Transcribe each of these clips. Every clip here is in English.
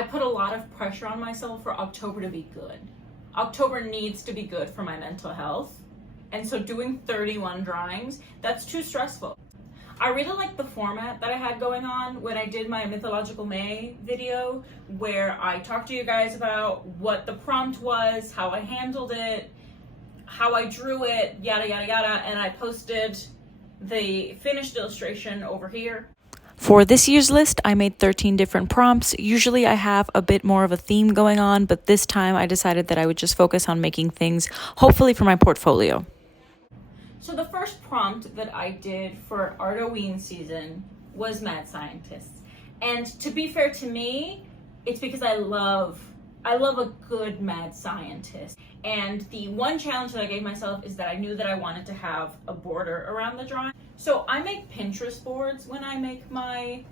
I put a lot of pressure on myself for October to be good. October needs to be good for my mental health. And so doing 31 drawings, that's too stressful. I really like the format that I had going on when I did my Mythological May video, where I talked to you guys about what the prompt was, how I handled it, how I drew it, yada yada yada, and I posted the finished illustration over here. For this year's list, I made 13 different prompts. Usually I have a bit more of a theme going on, but this time I decided that I would just focus on making things, hopefully for my portfolio. So the first prompt that I did for Artoween season was Mad Scientists. And to be fair to me, it's because I love a good mad scientist. And the one challenge that I gave myself is that I knew that I wanted to have a border around the drawing. So I make Pinterest boards when I make my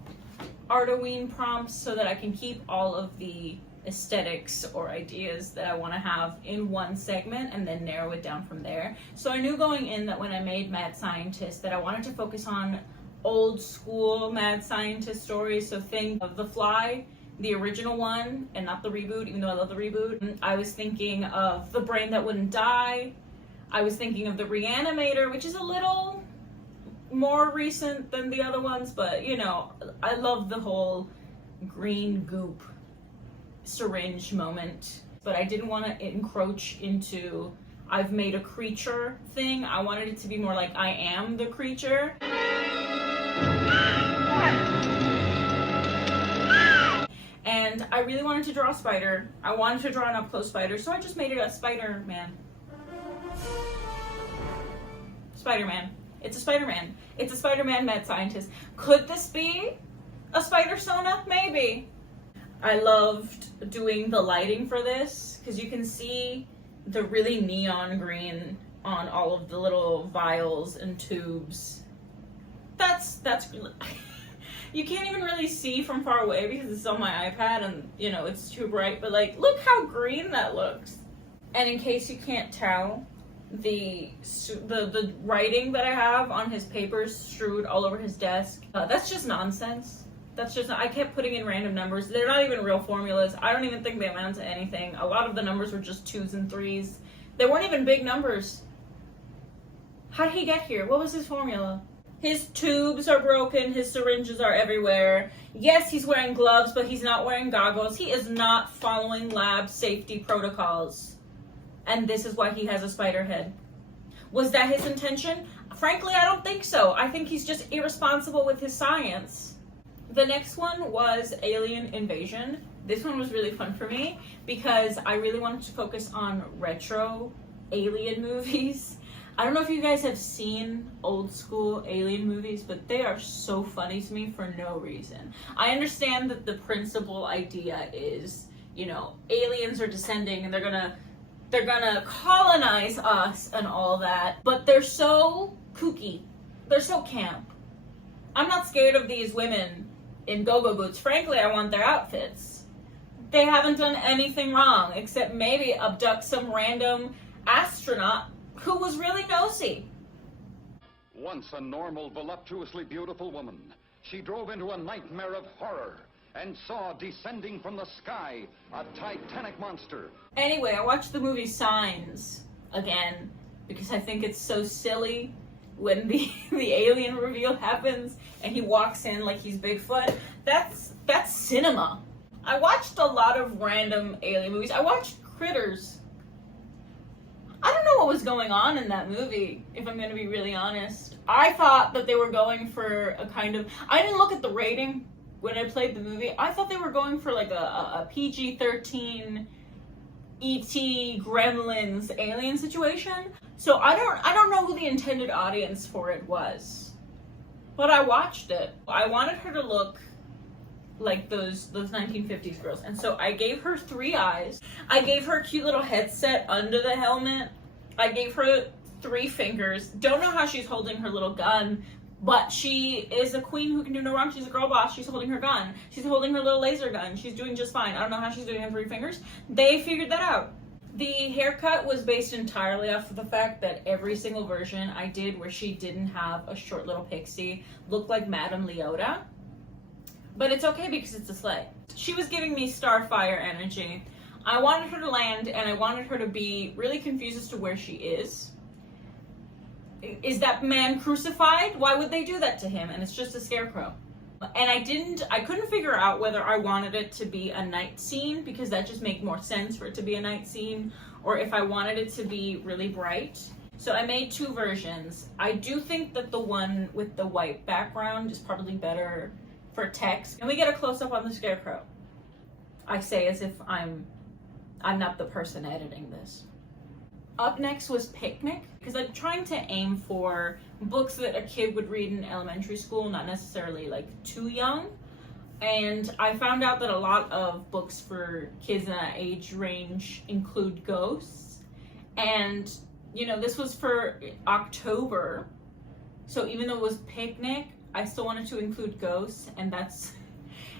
Artoween prompts so that I can keep all of the aesthetics or ideas that I want to have in one segment and then narrow it down from there. So I knew going in that when I made Mad Scientist that I wanted to focus on old school mad scientist stories. So think of The Fly, the original one, and not the reboot, even though I love the reboot. I was thinking of The Brain That Wouldn't Die. I was thinking of the Re-Animator, which is a little more recent than the other ones, but you know, I love the whole green goop syringe moment. But I didn't want to encroach into I've made a creature thing. I wanted it to be more like I am the creature. And I really wanted to draw a spider. I wanted to draw an up-close spider, so I just made it a Spider-Man. Spider-Man. It's a Spider-Man. It's a Spider-Man mad scientist. Could this be a spider-sona? Maybe. I loved doing the lighting for this, because you can see the really neon green on all of the little vials and tubes. That's you can't even really see from far away because it's on my iPad and, you know, it's too bright, but like, look how green that looks. And in case you can't tell, the writing that I have on his papers strewed all over his desk, that's just nonsense. That's just, I kept putting in random numbers. They're not even real formulas. I don't even think they amount to anything. A lot of the numbers were just 2s and 3s. They weren't even big numbers. How did he get here? What was his formula? His tubes are broken. His syringes are everywhere. Yes, he's wearing gloves, but he's not wearing goggles. He is not following lab safety protocols. And this is why he has a spider head. Was that his intention? Frankly, I don't think so. I think he's just irresponsible with his science. The next one was Alien Invasion. This one was really fun for me because I really wanted to focus on retro alien movies. I don't know if you guys have seen old school alien movies, but they are so funny to me for no reason. I understand that the principal idea is, you know, aliens are descending and they're gonna colonize us and all that, but they're so kooky. They're so camp. I'm not scared of these women in go-go boots. Frankly, I want their outfits. They haven't done anything wrong except maybe abduct some random astronaut who was really nosy. Once a normal, voluptuously beautiful woman, she drove into a nightmare of horror and saw descending from the sky a titanic monster. Anyway, I watched the movie Signs again because I think it's so silly when the alien reveal happens and he walks in like he's Bigfoot. That's cinema. I watched a lot of random alien movies. I watched Critters. I don't know what was going on in that movie, if I'm going to be really honest. I thought that they were going for a kind of... I didn't look at the rating when I played the movie. I thought they were going for like a PG-13 E.T. Gremlins alien situation. So I don't know who the intended audience for it was. But I watched it. I wanted her to look like those 1950s girls. And so I gave her 3 eyes. I gave her a cute little headset under the helmet. I gave her 3 fingers. Don't know how she's holding her little gun, but she is a queen who can do no wrong. She's a girl boss. She's holding her gun. She's holding her little laser gun. She's doing just fine. I don't know how she's doing it in 3 fingers. They figured that out. The haircut was based entirely off of the fact that every single version I did where she didn't have a short little pixie looked like Madame Leota. But it's okay because it's a sleigh. She was giving me Starfire energy. I wanted her to land, and I wanted her to be really confused as to where she is. Is that man crucified? Why would they do that to him? And it's just a scarecrow. And I couldn't figure out whether I wanted it to be a night scene, because that just makes more sense for it to be a night scene, or if I wanted it to be really bright. So I made two versions. I do think that the one with the white background is probably better for text. And we get a close-up on the scarecrow. I say as if I'm not the person editing this. Up next was Picnic, because I'm trying to aim for books that a kid would read in elementary school, not necessarily like too young. And I found out that a lot of books for kids in that age range include ghosts. And, you know, this was for October. So even though it was Picnic, I still wanted to include ghosts, and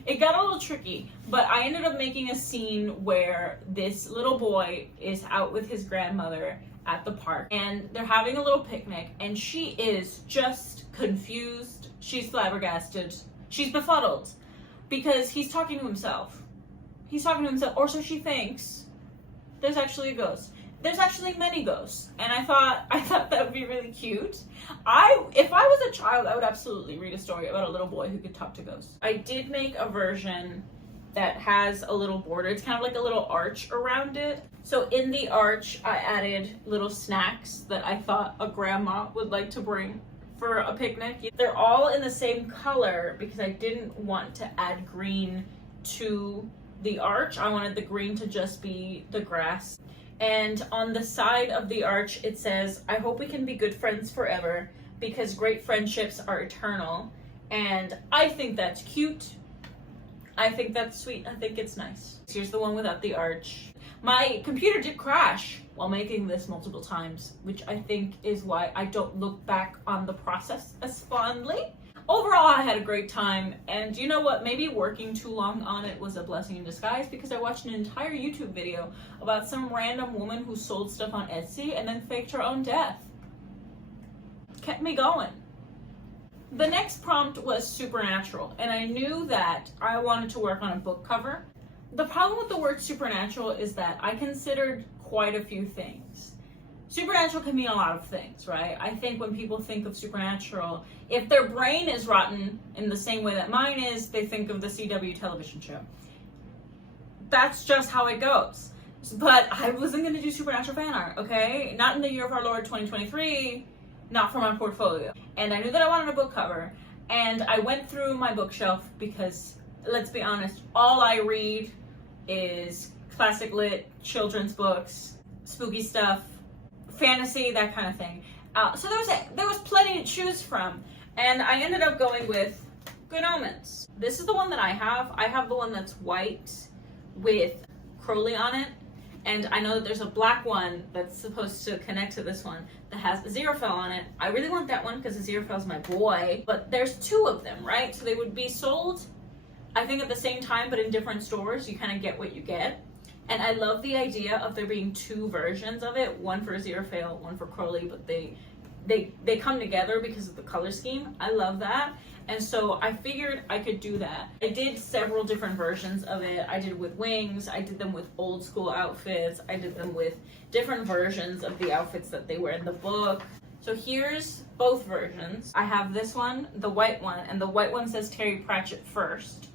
it got a little tricky, but I ended up making a scene where this little boy is out with his grandmother at the park, and they're having a little picnic, and she is just confused. She's flabbergasted. She's befuddled because he's talking to himself. He's talking to himself, or so she thinks. There's actually a ghost. There's actually many ghosts, and I thought that would be really cute. If I was a child, I would absolutely read a story about a little boy who could talk to ghosts. I did make a version that has a little border. It's kind of like a little arch around it. So in the arch, I added little snacks that I thought a grandma would like to bring for a picnic. They're all in the same color because I didn't want to add green to the arch. I wanted the green to just be the grass. And on the side of the arch, it says, "I hope we can be good friends forever because great friendships are eternal." And I think that's cute. I think that's sweet. I think it's nice. Here's the one without the arch. My computer did crash while making this multiple times, which I think is why I don't look back on the process as fondly. Overall, I had a great time, and you know what? Maybe working too long on it was a blessing in disguise, because I watched an entire YouTube video about some random woman who sold stuff on Etsy and then faked her own death. Kept me going. The next prompt was supernatural, and I knew that I wanted to work on a book cover. The problem with the word supernatural is that I considered quite a few things. Supernatural can mean a lot of things, right? I think when people think of supernatural, if their brain is rotten in the same way that mine is, they think of the CW television show. That's just how it goes. But I wasn't going to do supernatural fan art, okay? Not in the year of our Lord 2023, not for my portfolio. And I knew that I wanted a book cover, and I went through my bookshelf because, let's be honest, all I read is classic lit, children's books, spooky stuff, fantasy, that kind of thing. So there was plenty to choose from, and I ended up going with Good Omens. This is the one that I have. I have the one that's white with Coralline on it, and I know that there's a black one that's supposed to connect to this one that has Aziraphale on it. I really want that one because Aziraphale's my boy, but there's two of them, right? So they would be sold, I think, at the same time, but in different stores. You kind of get what you get. And I love the idea of there being two versions of it, one for Aziraphale, one for Crowley, but they come together because of the color scheme. I love that. And so I figured I could do that. I did several different versions of it. I did with wings, I did them with old school outfits, I did them with different versions of the outfits that they wear in the book. So here's both versions. I have this one, the white one, and the white one says Terry Pratchett first.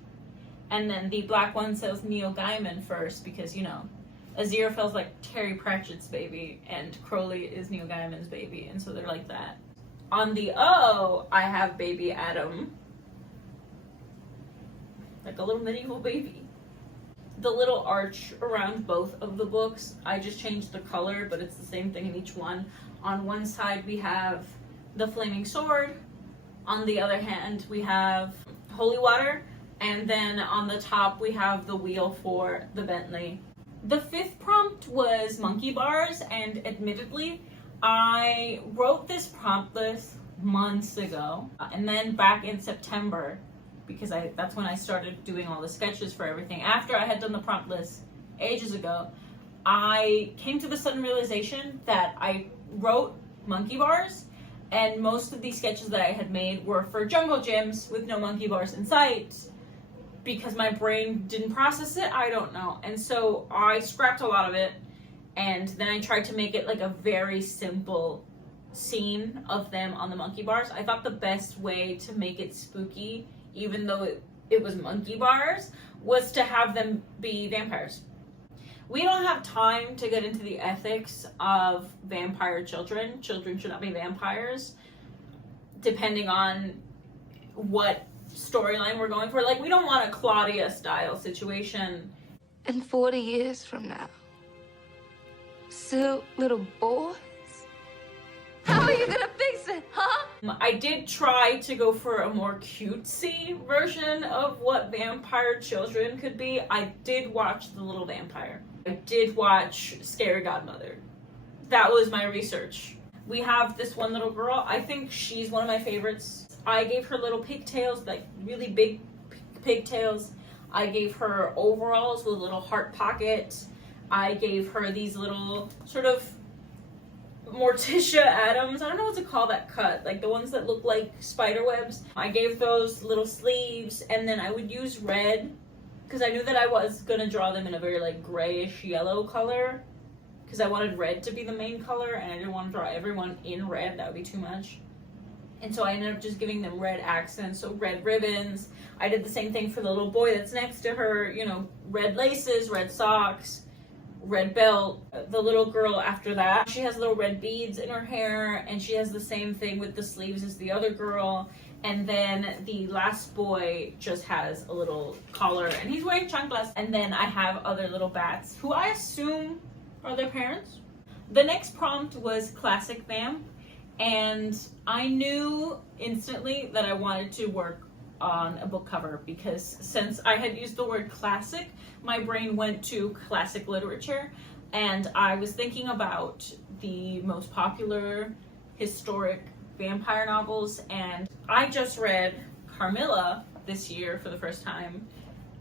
And then the black one says Neil Gaiman first, because, you know, Aziraphale's like Terry Pratchett's baby, and Crowley is Neil Gaiman's baby, and so they're like that. On the O, I have baby Adam. Like a little medieval baby. The little arch around both of the books, I just changed the color, but it's the same thing in each one. On one side, we have the flaming sword. On the other hand, we have holy water. And then on the top, we have the wheel for the Bentley. The fifth prompt was monkey bars, and admittedly, I wrote this prompt list months ago, and then back in September, because that's when I started doing all the sketches for everything. After I had done the prompt list ages ago, I came to the sudden realization that I wrote monkey bars, and most of these sketches that I had made were for jungle gyms with no monkey bars in sight. because my brain didn't process it, I don't know. And so I scrapped a lot of it, and then I tried to make it like a very simple scene of them on the monkey bars. I thought the best way to make it spooky, even though it was monkey bars, was to have them be vampires. We don't have time to get into the ethics of vampire children. Children should not be vampires, depending on what storyline we're going for. Like, we don't want a Claudia style situation. And 40 years from now, so little boys, how are you gonna fix it, huh? I did try to go for a more cutesy version of what vampire children could be. I did watch The Little Vampire. I did watch Scary Godmother. That was my research. We have this one little girl. I think she's one of my favorites. I gave her little pigtails, like really big pigtails. I gave her overalls with a little heart pocket. I gave her these little sort of Morticia Adams. I don't know what to call that cut. Like the ones that look like spider webs. I gave those little sleeves, and then I would use red because I knew that I was gonna draw them in a very like grayish yellow color because I wanted red to be the main color and I didn't want to draw everyone in red. That would be too much. And so I ended up just giving them red accents, so red ribbons. I did the same thing for the little boy that's next to her, you know, red laces, red socks, red belt. The little girl after that, she has little red beads in her hair, and she has the same thing with the sleeves as the other girl. And then the last boy just has a little collar, and he's wearing chanclas. And then I have other little bats, who I assume are their parents. The next prompt was classic vamp, and I knew instantly that I wanted to work on a book cover because since I had used the word classic, my brain went to classic literature, and I was thinking about the most popular historic vampire novels, and I just read Carmilla this year for the first time,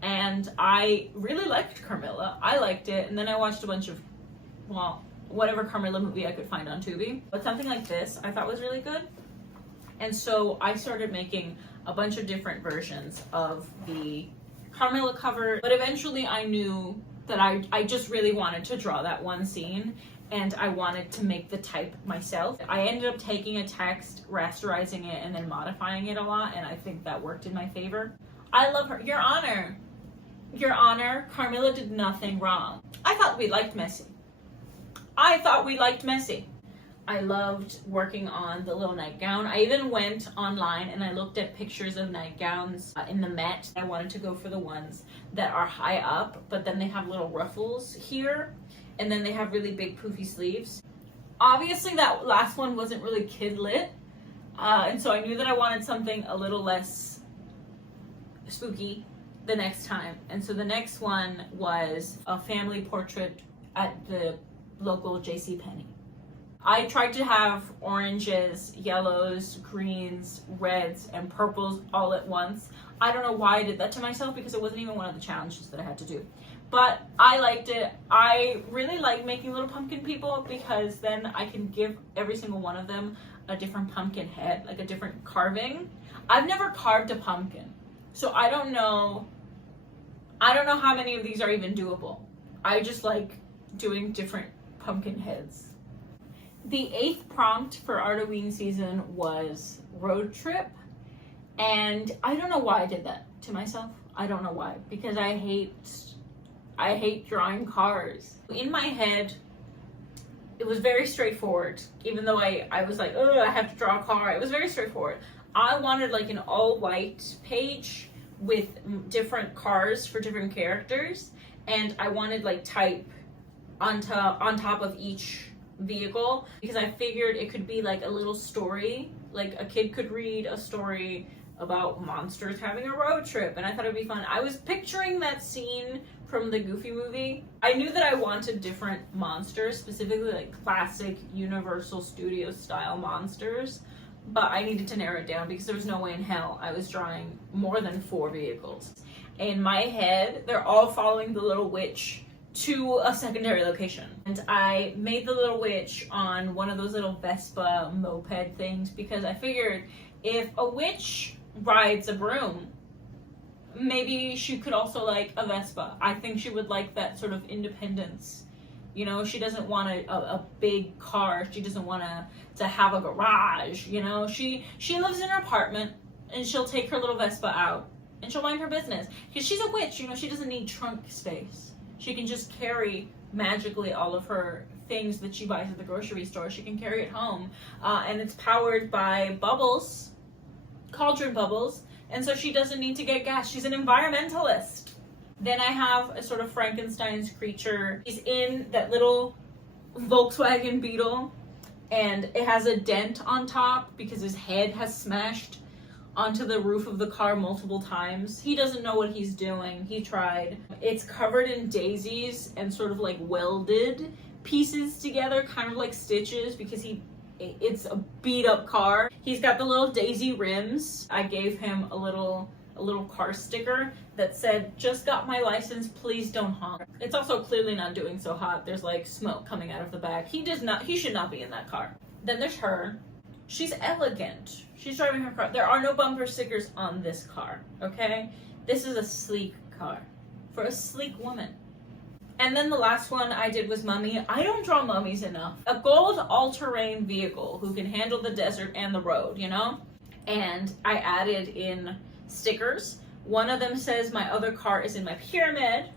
and I really liked Carmilla. I liked it, and then I watched a bunch of, well, whatever Carmilla movie I could find on Tubi. But something like this I thought was really good, and so I started making a bunch of different versions of the Carmilla cover, but eventually I knew that I just really wanted to draw that one scene, and I wanted to make the type myself. I ended up taking a text, rasterizing it, and then modifying it a lot, and I think that worked in my favor. I love her. Your Honor. Your Honor, Carmilla did nothing wrong. I thought we liked Messy. I loved working on the little nightgown. I even went online and I looked at pictures of nightgowns in the Met. I wanted to go for the ones that are high up, but then they have little ruffles here, and then they have really big poofy sleeves. Obviously that last one wasn't really kid lit, and so I knew that I wanted something a little less spooky the next time. And so the next one was a family portrait at the local JCPenney. I tried to have oranges, yellows, greens, reds, and purples all at once. I don't know why I did that to myself because it wasn't even one of the challenges that I had to do. But I liked it. I really like making little pumpkin people because then I can give every single one of them a different pumpkin head, like a different carving. I've never carved a pumpkin, so I don't know how many of these are even doable. I just like doing different pumpkin heads. The 8th prompt for Artoween season was road trip, and I don't know why I did that to myself. I don't know why, because I hate drawing cars. In my head, it was very straightforward. Even though I was like, oh, I have to draw a car. It was very straightforward. I wanted like an all-white page with different cars for different characters, and I wanted like type on top of each vehicle because I figured it could be like a little story, like a kid could read a story about monsters having a road trip, and I thought it'd be fun. I was picturing that scene from the Goofy movie. I knew that I wanted different monsters, specifically like classic Universal Studios style monsters, but I needed to narrow it down because there was no way in hell I was drawing more than 4 vehicles. In my head, they're all following the little witch to a secondary location. And I made the little witch on one of those little Vespa moped things because I figured if a witch rides a broom, Maybe she could also like a Vespa. I think she would like that sort of independence. You know, she doesn't want a big car. She doesn't want to have a garage, you know. She lives in her apartment, and she'll take her little Vespa out, and she'll mind her business. Because she's a witch, you know, she doesn't need trunk space. She can just carry magically all of her things that she buys at the grocery store. She can carry it home. And it's powered by bubbles, cauldron bubbles, and so she doesn't need to get gas. She's an environmentalist. Then I have a sort of Frankenstein's creature. He's in that little Volkswagen Beetle, and it has a dent on top because his head has smashed onto the roof of the car multiple times. He doesn't know what he's doing. He tried. It's covered in daisies and sort of like welded pieces together, kind of like stitches, because it's a beat up car. He's got the little daisy rims. I gave him a little car sticker that said, "Just got my license, please don't honk." It's also clearly not doing so hot. There's like smoke coming out of the back. He should not be in that car. Then there's her. She's elegant. She's driving her car. There are no bumper stickers on this car, okay? This is a sleek car for a sleek woman. And then the last one I did was Mummy. I don't draw mummies enough. A gold all-terrain vehicle who can handle the desert and the road, you know? And I added in stickers. One of them says my other car is in my pyramid,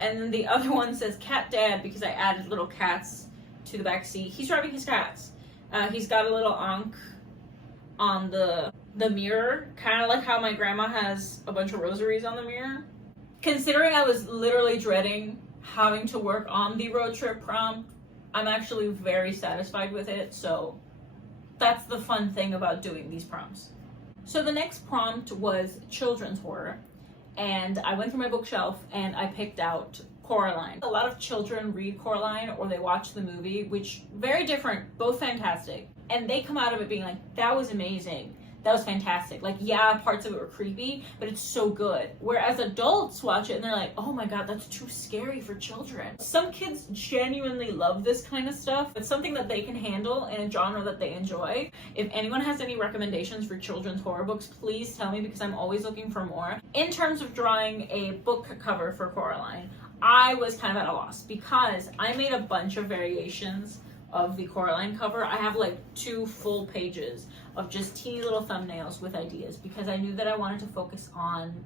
and then the other one says Cat Dad because I added little cats to the back seat. He's driving his cats. He's got a little ankh on the mirror, kind of like how my grandma has a bunch of rosaries on the mirror. Considering I was literally dreading having to work on the road trip prompt, I'm actually very satisfied with it, so that's the fun thing about doing these prompts. So the next prompt was children's horror, and I went through my bookshelf and I picked out Coralline. A lot of children read Coralline or they watch the movie, which very different, both fantastic. And they come out of it being like, that was amazing. That was fantastic. Like, yeah, parts of it were creepy, but it's so good. Whereas adults watch it and they're like, oh my God, that's too scary for children. Some kids genuinely love this kind of stuff. It's something that they can handle in a genre that they enjoy. If anyone has any recommendations for children's horror books, please tell me because I'm always looking for more. In terms of drawing a book cover for Coralline, I was kind of at a loss because I made a bunch of variations of the Coralline cover. I have like 2 full pages of just teeny little thumbnails with ideas because I knew that I wanted to focus on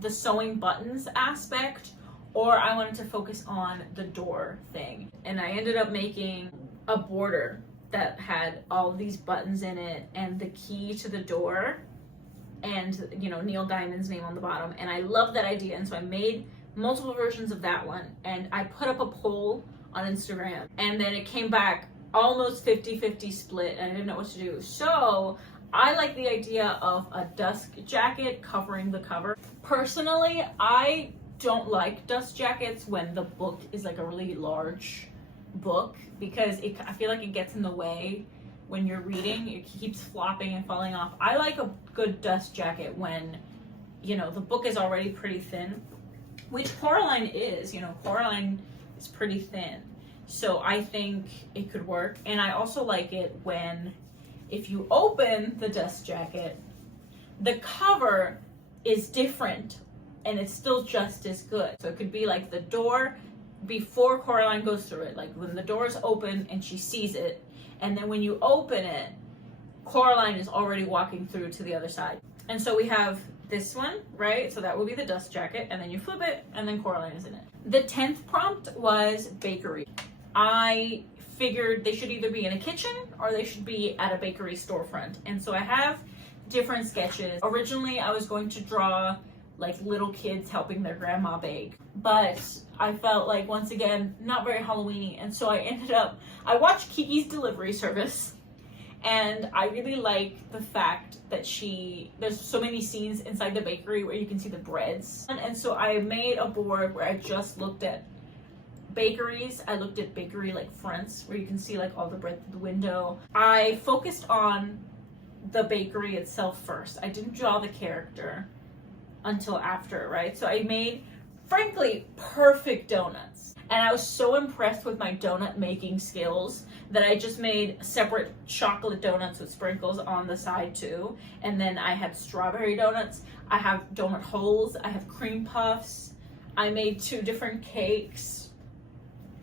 the sewing buttons aspect, or I wanted to focus on the door thing. And I ended up making a border that had all of these buttons in it and the key to the door and, you know, Neil Diamond's name on the bottom. And I love that idea, and so I made multiple versions of that one, and I put up a poll on Instagram, and then it came back almost 50-50 split, and I didn't know what to do. So I like the idea of a dust jacket covering the cover. Personally, I don't like dust jackets when the book is like a really large book because I feel like it gets in the way when you're reading. It keeps flopping and falling off. I like a good dust jacket when, you know, the book is already pretty thin, which Coralline is. You know, Coralline is pretty thin. So I think it could work. And I also like it when, if you open the dust jacket, the cover is different and it's still just as good. So it could be like the door before Coralline goes through it, like when the door is open and she sees it, and then when you open it, Coralline is already walking through to the other side. And so we have this one, right? So that will be the dust jacket, and then you flip it, and then Coralline is in it. The 10th prompt was bakery. I figured they should either be in a kitchen or they should be at a bakery storefront. And so I have different sketches. Originally, I was going to draw like little kids helping their grandma bake, but I felt like, once again, not very Halloween-y. And so I watched Kiki's Delivery Service, and I really like the fact that there's so many scenes inside the bakery where you can see the breads. And so I made a board where I just looked at bakeries. I looked at bakery like fronts where you can see like all the bread through the window. I focused on the bakery itself first. I didn't draw the character until after, right? So I made, frankly, perfect donuts. And I was so impressed with my donut making skills that I just made separate chocolate donuts with sprinkles on the side too. And then I had strawberry donuts. I have donut holes. I have cream puffs. I made 2 different cakes.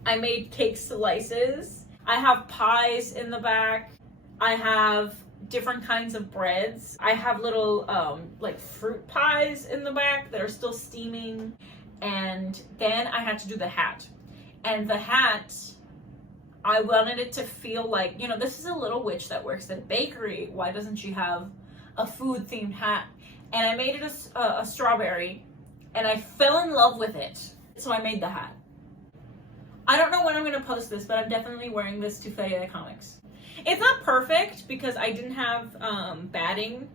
I made cake slices. I have pies in the back. I have different kinds of breads. I have little like fruit pies in the back that are still steaming. And then I had to do the hat. And the hat, I wanted it to feel like, you know, this is a little witch that works at a bakery. Why doesn't she have a food themed hat? And I made it a strawberry, and I fell in love with it. So I made the hat. I don't know when I'm going to post this, but I'm definitely wearing this to Feria de Comics. It's not perfect because I didn't have batting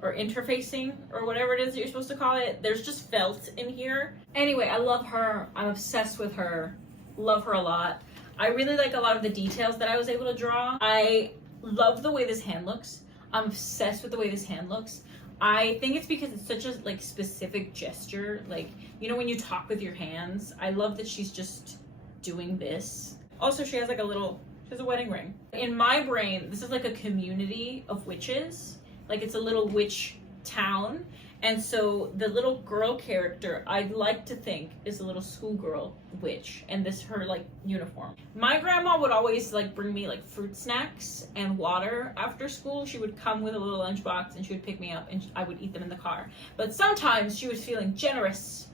or interfacing or whatever it is that you're supposed to call it. There's just felt in here. Anyway, I love her. I'm obsessed with her. Love her a lot. I really like a lot of the details that I was able to draw. I love the way this hand looks. I'm obsessed with the way this hand looks. I think it's because it's such a like specific gesture. Like, you know, when you talk with your hands, I love that she's just doing this. Also, she has like she has a wedding ring. In my brain, this is like a community of witches. Like, it's a little witch town. And so the little girl character, I'd like to think, is a little schoolgirl witch. And this her like uniform. My grandma would always like bring me like fruit snacks and water after school. She would come with a little lunchbox and she would pick me up and I would eat them in the car. But sometimes she was feeling generous.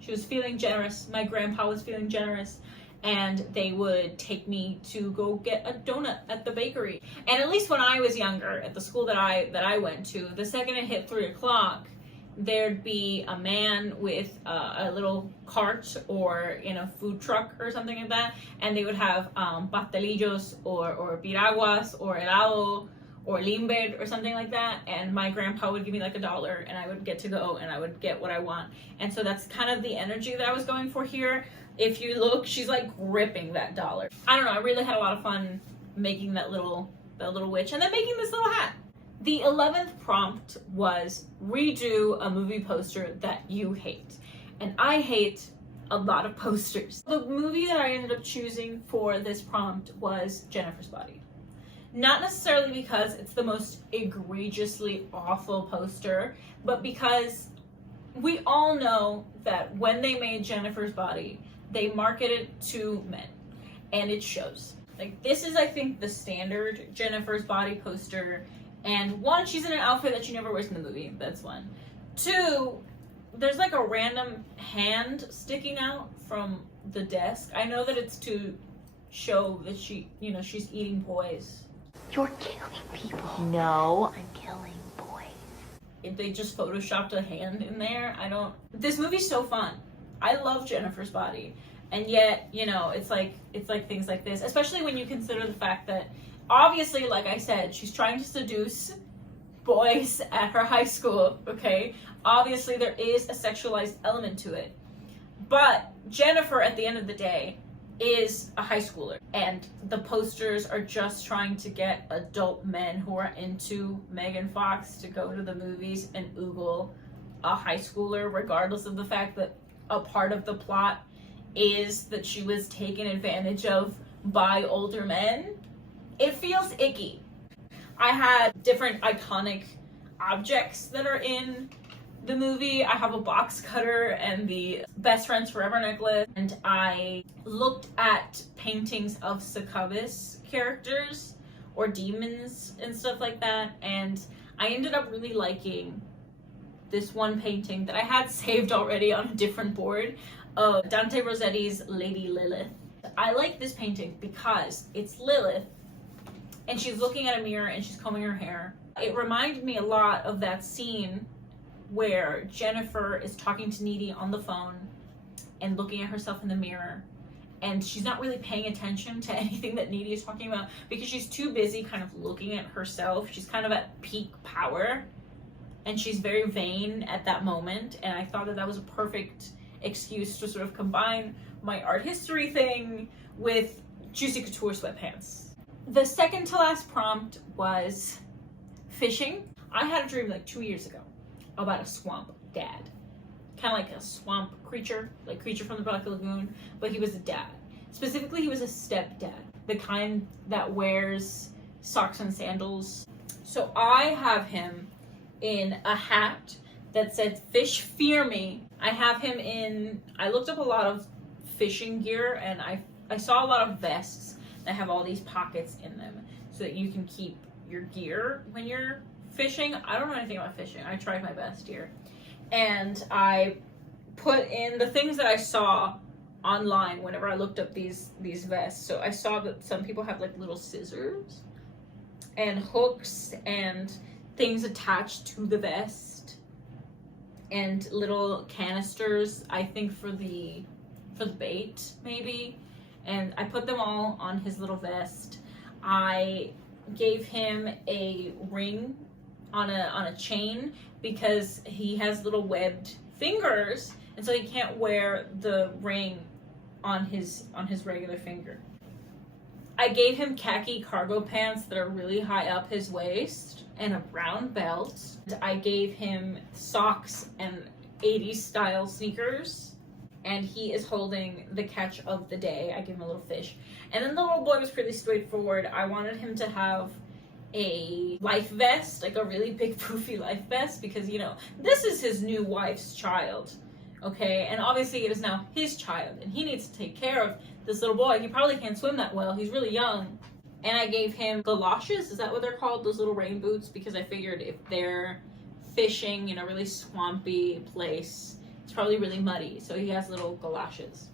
She was feeling generous. My grandpa was feeling generous. And they would take me to go get a donut at the bakery. And at least when I was younger, at the school that I went to, the second it hit 3 o'clock, there'd be a man with a little cart or, you know, food truck or something like that, and they would have pastelillos or piraguas or helado or limber or something like that, and my grandpa would give me like $1 and I would get to go and I would get what I want. And so that's kind of the energy that I was going for here. If you look, she's like gripping that $1. I don't know, I really had a lot of fun making that little witch and then making this little hat. The 11th prompt was redo a movie poster that you hate. And I hate a lot of posters. The movie that I ended up choosing for this prompt was Jennifer's Body. Not necessarily because it's the most egregiously awful poster, but because we all know that when they made Jennifer's Body, they marketed to men, and it shows. Like, this is, I think, the standard Jennifer's Body poster. And 1, she's in an outfit that she never wears in the movie. That's 1. 2, there's like a random hand sticking out from the desk. I know that it's to show that she, you know, she's eating boys. You're killing people. No, I'm killing boys. If they just photoshopped a hand in there, this movie's so fun. I love Jennifer's Body. And yet, you know, it's like things like this, especially when you consider the fact that obviously, like I said, she's trying to seduce boys at her high school, okay? Obviously, there is a sexualized element to it. But Jennifer, at the end of the day, is a high schooler. And the posters are just trying to get adult men who are into Megan Fox to go to the movies and oogle a high schooler, regardless of the fact that a part of the plot is that she was taken advantage of by older men. It feels icky. I had different iconic objects that are in the movie. I have a box cutter and the Best Friends Forever necklace, and I looked at paintings of succubus characters or demons and stuff like that, and I ended up really liking this one painting that I had saved already on a different board of Dante Rossetti's Lady Lilith. I like this painting because it's Lilith and she's looking at a mirror and she's combing her hair. It reminded me a lot of that scene where Jennifer is talking to Needy on the phone and looking at herself in the mirror, and she's not really paying attention to anything that Needy is talking about because she's too busy kind of looking at herself. She's kind of at peak power and she's very vain at that moment, and I thought that that was a perfect excuse to sort of combine my art history thing with Juicy Couture sweatpants. The second to last prompt was fishing. I had a dream like 2 years ago about a swamp dad. kind of like a swamp creature, like Creature from the Black Lagoon, but he was a dad. Specifically, he was a stepdad, the kind that wears socks and sandals. So I have him in a hat that said "Fish Fear Me." I have him in, I looked up a lot of fishing gear, and I saw a lot of vests that have all these pockets in them so that you can keep your gear when you're fishing. I don't know anything about fishing. I tried my best here. And I put in the things that I saw online whenever I looked up these vests. So I saw that some people have like little scissors and hooks and things attached to the vest and little canisters, I think for the bait maybe. And I put them all on his little vest. I gave him a ring on a chain because he has little webbed fingers, and so he can't wear the ring on his regular finger. I gave him khaki cargo pants that are really high up his waist and a brown belt. I gave him socks and 80s style sneakers, and he is holding the catch of the day. I gave him a little fish. And then the little boy was pretty straightforward. I wanted him to have a life vest, like a really big poofy life vest, because, you know, this is his new wife's child, okay? And obviously it is now his child, and he needs to take care of this little boy. He probably can't swim that well. He's really young. And I gave him galoshes. Is that what they're called? Those little rain boots? Because I figured if they're fishing in a really swampy place, it's probably really muddy. So he has little galoshes.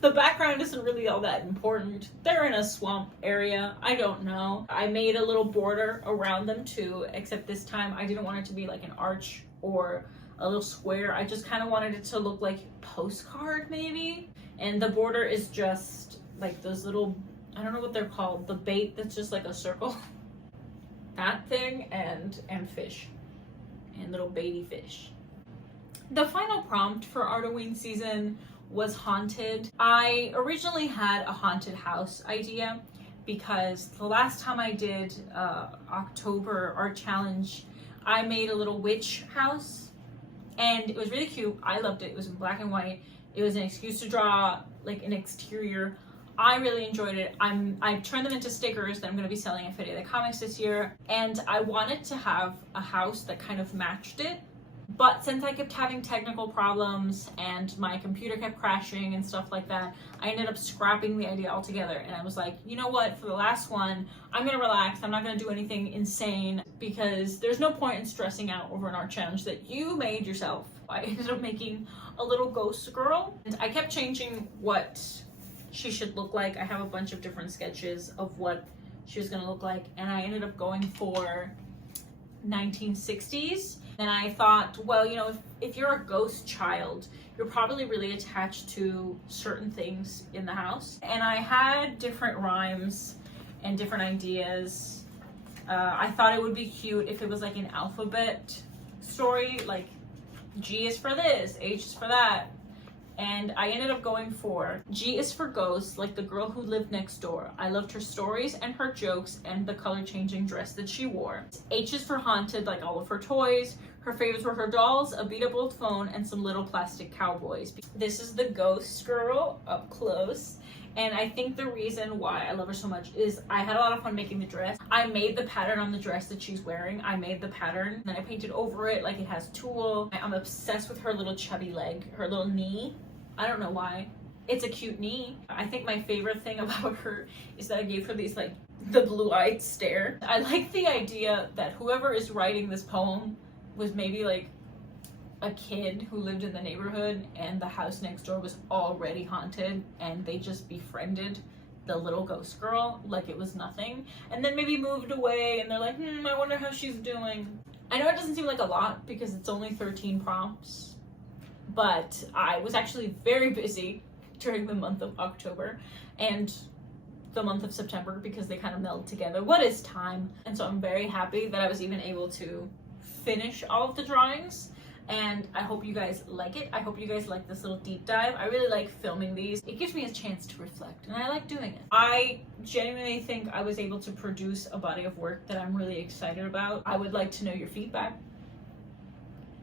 The background isn't really all that important. They're in a swamp area. I don't know. I made a little border around them too, except this time I didn't want it to be like an arch or a little square. I just kind of wanted it to look like postcard maybe. And the border is just like those little, I don't know what they're called, the bait that's just like a circle. That thing and fish. And little baby fish. The final prompt for Artoween season was haunted. I originally had a haunted house idea because the last time I did October art challenge, I made a little witch house and it was really cute. I loved it. It was in black and white. It was an excuse to draw like an exterior. I really enjoyed it. I turned them into stickers that I'm going to be selling at Feria de Comics this year, and I wanted to have a house that kind of matched it. But since I kept having technical problems and my computer kept crashing and stuff like that, I ended up scrapping the idea altogether. And I was like, you know what, for the last one, I'm going to relax. I'm not going to do anything insane because there's no point in stressing out over an art challenge that you made yourself. I ended up making a little ghost girl. And I kept changing what she should look like. I have a bunch of different sketches of what she was going to look like. And I ended up going for 1960s. And I thought, well, you know, if you're a ghost child, you're probably really attached to certain things in the house. And I had different rhymes and different ideas. I thought it would be cute if it was like an alphabet story, like G is for this, H is for that. And I ended up going for G is for ghost, like the girl who lived next door. I loved her stories and her jokes and the color changing dress that she wore. H is for haunted, like all of her toys. Her favorites were her dolls, a beat up old phone, and some little plastic cowboys. This is the ghost girl up close. And I think the reason why I love her so much is I had a lot of fun making the dress. I made the pattern on the dress that she's wearing. I made the pattern, then I painted over it like it has tulle. I'm obsessed with her little chubby leg, her little knee. I don't know why. It's a cute knee. I think my favorite thing about her is that I gave her these like the blue-eyed stare. I like the idea that whoever is writing this poem was maybe like a kid who lived in the neighborhood and the house next door was already haunted and they just befriended the little ghost girl like it was nothing, and then maybe moved away and they're like, I wonder how she's doing. I know it doesn't seem like a lot because it's only 13 prompts, but I was actually very busy during the month of October and the month of September because they kind of meld together. What is time? And so I'm very happy that I was even able to finish all of the drawings, and I hope you guys like it. I hope you guys like this little deep dive. I really like filming these. It gives me a chance to reflect and I like doing it. I genuinely think I was able to produce a body of work that I'm really excited about. I would like to know your feedback.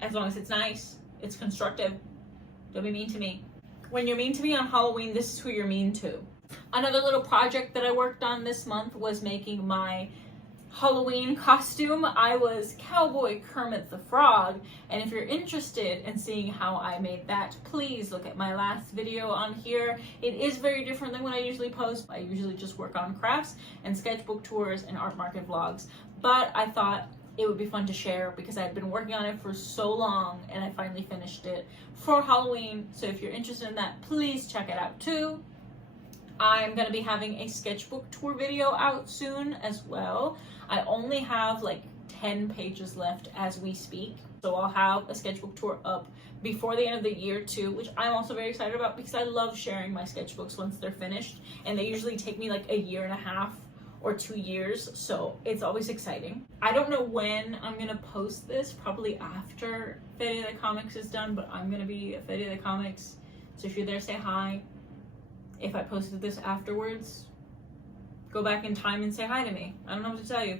As long as it's nice, it's constructive, Don't be mean to me. When you're mean to me on Halloween, this is who you're mean to. Another little project that I worked on this month was making my Halloween costume. I was Cowboy Kermit the Frog, and if you're interested in seeing how I made that, please look at my last video on here. It is very different than what I usually post. I usually just work on crafts and sketchbook tours and art market vlogs, but I thought it would be fun to share because I'd been working on it for so long and I finally finished it for Halloween. So if you're interested in that, please check it out too. I'm going to be having a sketchbook tour video out soon as well. I only have like 10 pages left as we speak. So I'll have a sketchbook tour up before the end of the year too, which I'm also very excited about because I love sharing my sketchbooks once they're finished. And they usually take me like a year and a half or 2 years, so it's always exciting. I don't know when I'm gonna post this, probably after Feria de Comics is done, but I'm gonna be at Feria de Comics, so if you're there, say hi. If I posted this afterwards, go back in time and say hi to me. I don't know what to tell you.